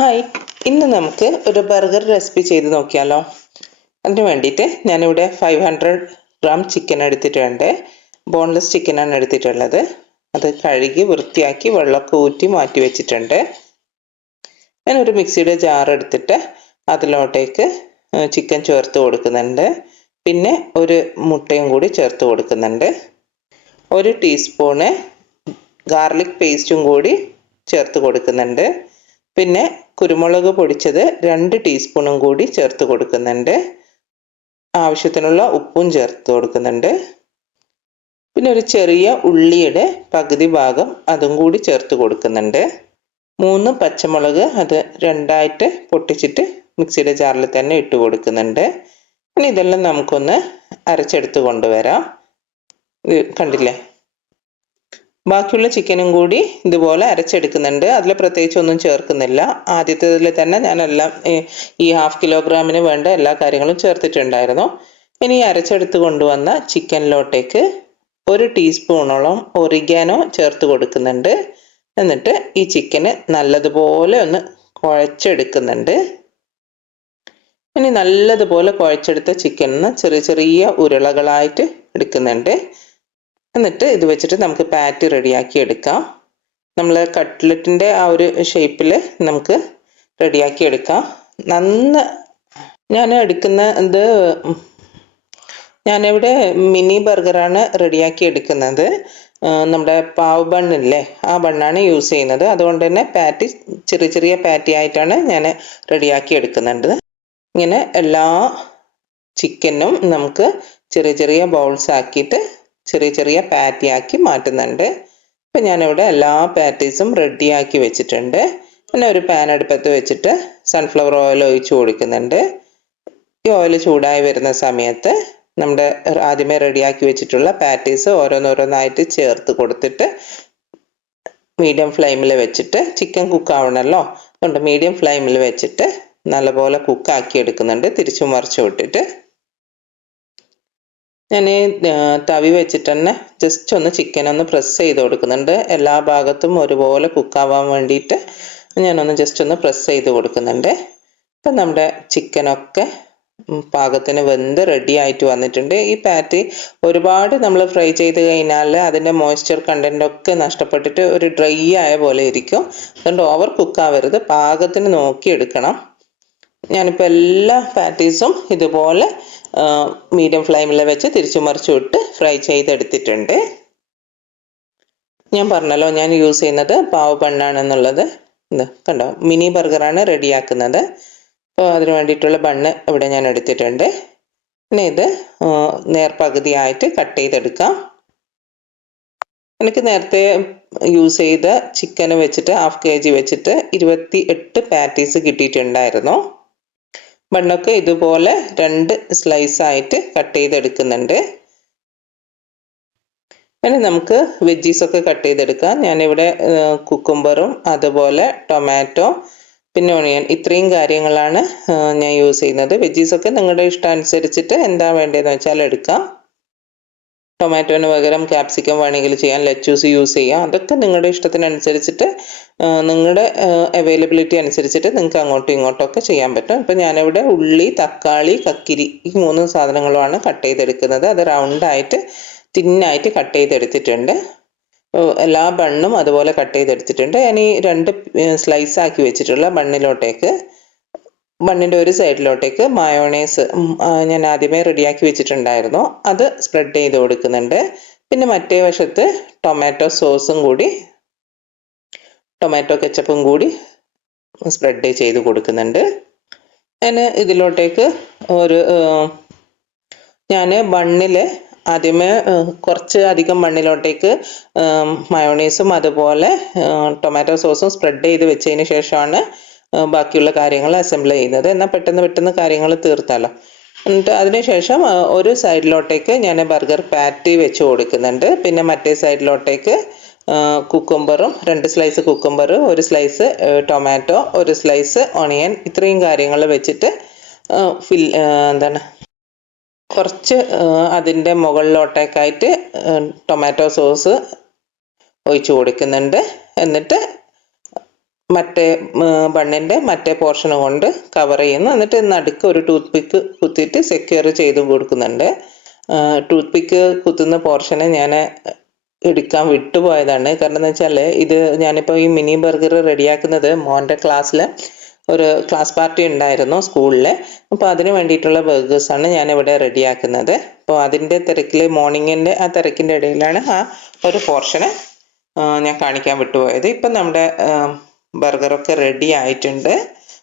Hi ഇന്ന് നമുക്ക് ഒരു ബർഗർ റെസിപ്പി ചെയ്ത് നോക്കിയാലോ. അതിന് വേണ്ടിയിട്ട് ഞാനിവിടെ ഫൈവ് ഹൺഡ്രഡ് ഗ്രാം ചിക്കൻ എടുത്തിട്ടുണ്ട്. ബോൺലെസ് ചിക്കനാണ് എടുത്തിട്ടുള്ളത്. അത് കഴുകി വൃത്തിയാക്കി വെള്ളമൊക്കെ ഊറ്റി മാറ്റി വെച്ചിട്ടുണ്ട്. ഞാനൊരു മിക്സിയുടെ ജാർ എടുത്തിട്ട് അതിലോട്ടേക്ക് ചിക്കൻ ചേർത്ത് കൊടുക്കുന്നുണ്ട്. പിന്നെ ഒരു മുട്ടയും കൂടി ചേർത്ത് കൊടുക്കുന്നുണ്ട്. ഒരു ടീസ്പൂണ് ഗാർലിക് പേസ്റ്റും കൂടി ചേർത്ത് കൊടുക്കുന്നുണ്ട്. പിന്നെ കുരുമുളക് പൊടിച്ചത് രണ്ട് ടീസ്പൂണും കൂടി ചേർത്ത് കൊടുക്കുന്നുണ്ട്. ആവശ്യത്തിനുള്ള ഉപ്പും ചേർത്ത് കൊടുക്കുന്നുണ്ട്. പിന്നെ ഒരു ചെറിയ ഉള്ളിയുടെ പകുതി ഭാഗം അതും കൂടി ചേർത്ത് കൊടുക്കുന്നുണ്ട്. മൂന്ന് പച്ചമുളക് അത് രണ്ടായിട്ട് പൊട്ടിച്ചിട്ട് മിക്സിയുടെ ജാറിൽ തന്നെ ഇട്ട് കൊടുക്കുന്നുണ്ട്. ഇനി ഇതെല്ലാം നമുക്കൊന്ന് അരച്ചെടുത്ത് കൊണ്ടുവരാം. കണ്ടില്ലേ? ബാക്കിയുള്ള ചിക്കനും കൂടി ഇതുപോലെ അരച്ചെടുക്കുന്നുണ്ട്. അതിൽ പ്രത്യേകിച്ച് ഒന്നും ചേർക്കുന്നില്ല. ആദ്യത്തേതിൽ തന്നെ ഞാൻ എല്ലാം ഈ ഹാഫ് കിലോഗ്രാമിന് വേണ്ട എല്ലാ കാര്യങ്ങളും ചേർത്തിട്ടുണ്ടായിരുന്നു. ഇനി അരച്ചെടുത്ത് കൊണ്ടുവന്ന ചിക്കനിലോട്ടേക്ക് ഒരു ടീസ്പൂണോളം ഒറിഗാനോ ചേർത്ത് കൊടുക്കുന്നുണ്ട്. എന്നിട്ട് ഈ ചിക്കന് നല്ലതുപോലെ ഒന്ന് കുഴച്ചെടുക്കുന്നുണ്ട്. ഇനി നല്ലതുപോലെ കുഴച്ചെടുത്ത ചിക്കനിന്ന് ചെറിയ ചെറിയ ഉരുളകളായിട്ട് എടുക്കുന്നുണ്ട്. എന്നിട്ട് ഇത് വെച്ചിട്ട് നമുക്ക് പാറ്റ് റെഡിയാക്കി എടുക്കാം. നമ്മൾ കട്ട്ലറ്റിന്റെ ആ ഒരു ഷേപ്പിൽ നമുക്ക് റെഡിയാക്കി എടുക്കാം. നന്ന് ഞാൻ എടുക്കുന്ന ഇത് ഞാനിവിടെ മിനി ബർഗറാണ് റെഡിയാക്കി എടുക്കുന്നത്. നമ്മുടെ പാവ് ബണ്ണില്ലേ ആ ബണ്ണാണ് യൂസ് ചെയ്യുന്നത്. അതുകൊണ്ട് തന്നെ പാറ്റി ചെറിയ ചെറിയ പാറ്റി ആയിട്ടാണ് ഞാൻ റെഡിയാക്കി എടുക്കുന്നുണ്ട്. ഇങ്ങനെ എല്ലാ ചിക്കനും നമുക്ക് ചെറിയ ചെറിയ ബൗൾസ് ആക്കിയിട്ട് ചെറിയ ചെറിയ പാറ്റി ആക്കി മാറ്റുന്നുണ്ട്. ഇപ്പം ഞാനിവിടെ എല്ലാ പാറ്റീസും റെഡിയാക്കി വെച്ചിട്ടുണ്ട്. പിന്നെ ഒരു പാൻ അടുപ്പത്ത് വെച്ചിട്ട് സൺഫ്ലവർ ഓയിൽ ഒഴിച്ച് കൊടുക്കുന്നുണ്ട്. ഈ ഓയിൽ ചൂടായി വരുന്ന സമയത്ത് നമ്മുടെ ആദ്യമേ റെഡിയാക്കി വെച്ചിട്ടുള്ള പാറ്റീസ് ഓരോന്നോരോന്നായിട്ട് ചേർത്ത് കൊടുത്തിട്ട് മീഡിയം ഫ്ലെയിമിൽ വെച്ചിട്ട് ചിക്കൻ കുക്ക് ആവണല്ലോ. അതുകൊണ്ട് മീഡിയം ഫ്ലെയിമിൽ വെച്ചിട്ട് നല്ലപോലെ കുക്കാക്കി എടുക്കുന്നുണ്ട്. തിരിച്ചു മറിച്ചു വിട്ടിട്ട് ഞാൻ തവി വെച്ചിട്ട് തന്നെ ജസ്റ്റ് ഒന്ന് ചിക്കൻ ഒന്ന് പ്രസ് ചെയ്ത് കൊടുക്കുന്നുണ്ട്. എല്ലാ ഭാഗത്തും ഒരുപോലെ കുക്കാവാൻ വേണ്ടിയിട്ട് ഞാനൊന്ന് ജസ്റ്റ് ഒന്ന് പ്രസ് ചെയ്ത് കൊടുക്കുന്നുണ്ട്. ഇപ്പം നമ്മുടെ ചിക്കനൊക്കെ പാകത്തിന് വെന്ത് റെഡി ആയിട്ട് വന്നിട്ടുണ്ട്. ഈ പാറ്റ് ഒരുപാട് നമ്മൾ ഫ്രൈ ചെയ്ത് കഴിഞ്ഞാൽ അതിന്റെ മോയ്സ്ചർ കണ്ടന്റ് ഒക്കെ നഷ്ടപ്പെട്ടിട്ട് ഒരു ഡ്രൈ ആയ പോലെ ഇരിക്കും. അതുകൊണ്ട് ഓവർ കുക്ക് ആവരുത്. പാകത്തിന് നോക്കി എടുക്കണം ഞാനിപ്പോൾ എല്ലാ പാറ്റീസും ഇതുപോലെ മീഡിയം ഫ്ലെയിമിൽ വെച്ച് തിരിച്ചു മറിച്ചുവിട്ട് ഫ്രൈ ചെയ്തെടുത്തിട്ടുണ്ട്. ഞാൻ പറഞ്ഞല്ലോ ഞാൻ യൂസ് ചെയ്യുന്നത് പാവ് ബണ്ണാണെന്നുള്ളത്. കണ്ടോ? മിനി ബർഗറാണ് റെഡിയാക്കുന്നത്. അപ്പോൾ അതിന് വേണ്ടിയിട്ടുള്ള ബണ്ണ് ഇവിടെ ഞാൻ എടുത്തിട്ടുണ്ട്. പിന്നെ ഇത് നേർപകുതിയായിട്ട് കട്ട് ചെയ്തെടുക്കാം. എനിക്ക് നേരത്തെ യൂസ് ചെയ്ത ചിക്കൻ വെച്ചിട്ട് ഹാഫ് കെ ജി വെച്ചിട്ട് ഇരുപത്തി എട്ട് പാറ്റീസ് കിട്ടിയിട്ടുണ്ടായിരുന്നു. ബണ്ണൊക്കെ ഇതുപോലെ രണ്ട് സ്ലൈസ് ആയിട്ട് കട്ട് ചെയ്തെടുക്കുന്നുണ്ട്. ഇനി നമുക്ക് വെജീസൊക്കെ കട്ട് ചെയ്തെടുക്കാം. ഞാനിവിടെ കുക്കുംബറും അതുപോലെ ടൊമാറ്റോ പിന്നെ ഒണിയൻ ഇത്രയും കാര്യങ്ങളാണ് ഞാൻ യൂസ് ചെയ്യുന്നത്. വെജീസൊക്കെ നിങ്ങളുടെ ഇഷ്ടം അനുസരിച്ചിട്ട് എന്താ വേണ്ടതെന്ന് വെച്ചാൽ എടുക്കാം. ടൊമാറ്റോന് പകരം ക്യാപ്സിക്കം വേണമെങ്കിൽ ചെയ്യാം ലെച്ചൂസ് യൂസ് ചെയ്യാം. അതൊക്കെ നിങ്ങളുടെ ഇഷ്ടത്തിനനുസരിച്ചിട്ട് നിങ്ങളുടെ അവൈലബിലിറ്റി അനുസരിച്ചിട്ട് നിങ്ങൾക്ക് അങ്ങോട്ടും ഇങ്ങോട്ടും ഒക്കെ ചെയ്യാൻ പറ്റും. ഇപ്പം ഞാനിവിടെ ഉള്ളി തക്കാളി കക്കിരി ഈ മൂന്ന് സാധനങ്ങളുമാണ് കട്ട് ചെയ്തെടുക്കുന്നത്. അത് റൗണ്ടായിട്ട് തിന്നായിട്ട് കട്ട് ചെയ്തെടുത്തിട്ടുണ്ട്. എല്ലാ ബണ്ണും അതുപോലെ കട്ട് ചെയ്തെടുത്തിട്ടുണ്ട്. ഞാൻ ഈ രണ്ട് സ്ലൈസ് ആക്കി വെച്ചിട്ടുള്ള ബണ്ണിലോട്ടേക്ക് ബണ്ണിന്റെ ഒരു സൈഡിലോട്ടേക്ക് മയോണൈസ് ഞാൻ ആദ്യമേ റെഡിയാക്കി വെച്ചിട്ടുണ്ടായിരുന്നു. അത് സ്പ്രെഡ് ചെയ്ത് കൊടുക്കുന്നുണ്ട്. പിന്നെ മറ്റേ വശത്ത് ടൊമാറ്റോ സോസും കൂടി ടൊമാറ്റോ കെച്ചപ്പും കൂടി സ്പ്രെഡ് ചെയ്ത് കൊടുക്കുന്നുണ്ട്. ഞാൻ ഇതിലോട്ടേക്ക് ഒരു ഞാൻ ബണ്ണിൽ ആദ്യമേ കുറച്ച് അധികം മണ്ണിലോട്ടേക്ക് മയോണൈസും അതുപോലെ ടൊമാറ്റോ സോസും സ്പ്രെഡ് ചെയ്ത് വെച്ചതിന് ശേഷമാണ് ബാക്കിയുള്ള കാര്യങ്ങൾ അസംബിൾ ചെയ്യുന്നത്. എന്നാൽ പെട്ടെന്ന് പെട്ടെന്ന് കാര്യങ്ങൾ തീർത്താലോ. എന്നിട്ട് അതിനുശേഷം ഒരു സൈഡിലോട്ടേക്ക് ഞാൻ ബർഗർ പാറ്റി വെച്ച് കൊടുക്കുന്നുണ്ട്. പിന്നെ മറ്റേ സൈഡിലോട്ടേക്ക് കുക്കുംബറും രണ്ട് സ്ലൈസ് കുക്കുംബർ ഒരു സ്ലൈസ് ടൊമാറ്റോ ഒരു സ്ലൈസ് ഓണിയൻ ഇത്രയും കാര്യങ്ങൾ വെച്ചിട്ട് ഫിൽ എന്താണ് കുറച്ച് അതിന്റെ മുകളിലോട്ടേക്കായിട്ട് ടൊമാറ്റോ സോസ് ഒഴിച്ച് കൊടുക്കുന്നുണ്ട്. എന്നിട്ട് മറ്റേ ബണ്ണിന്റെ മറ്റേ പോർഷൻ കൊണ്ട് കവർ ചെയ്യുന്നു. എന്നിട്ട് നടുക്ക് ഒരു ടൂത്ത് പിക്ക് കുത്തിയിട്ട് സെക്യൂർ ചെയ്ത് കൊടുക്കുന്നുണ്ട്. ടൂത്ത് പിക്ക് കുത്തുന്ന പോർഷനെ ഞാൻ എടുക്കാൻ വിട്ടുപോയതാണ് കാരണം എന്ന് വെച്ചാൽ ഇത് ഞാനിപ്പോൾ ഈ മിനി ബർഗർ റെഡിയാക്കുന്നത് മോന്റെ ക്ലാസ്സിൽ ഒരു ക്ലാസ് പാർട്ടി ഉണ്ടായിരുന്നു സ്കൂളിൽ അപ്പോൾ അതിന് വേണ്ടിയിട്ടുള്ള ബർഗേഴ്സാണ് ഞാനിവിടെ റെഡിയാക്കുന്നത്. അപ്പോൾ അതിന്റെ തിരക്കിൽ മോർണിംഗിന്റെ ആ തിരക്കിന്റെ ഇടയിലാണ് ആ ഒരു പോർഷന് ഞാൻ കാണിക്കാൻ വിട്ടുപോയത് ഇപ്പം നമ്മുടെ ബർഗറൊക്കെ റെഡി ആയിട്ടുണ്ട്.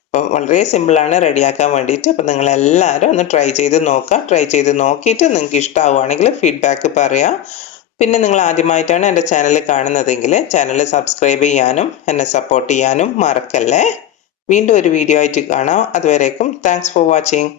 അപ്പം വളരെ സിമ്പിളാണ് റെഡിയാക്കാൻ വേണ്ടിയിട്ട്. അപ്പം നിങ്ങൾ എല്ലാവരും ഒന്ന് ട്രൈ ചെയ്ത് നോക്കുക. ട്രൈ ചെയ്ത് നോക്കിയിട്ട് നിങ്ങൾക്ക് ഇഷ്ടമാവുകയാണെങ്കിൽ ഫീഡ്ബാക്ക് പറയാം. പിന്നെ നിങ്ങൾ ആദ്യമായിട്ടാണ് എന്റെ ചാനൽ കാണുന്നതെങ്കിൽ ചാനൽ സബ്സ്ക്രൈബ് ചെയ്യാനും എന്നെ സപ്പോർട്ട് ചെയ്യാനും മറക്കല്ലേ. വീണ്ടും ഒരു വീഡിയോ ആയിട്ട് കാണാം. അതുവരേക്കും താങ്ക്സ് ഫോർ വാച്ചിങ്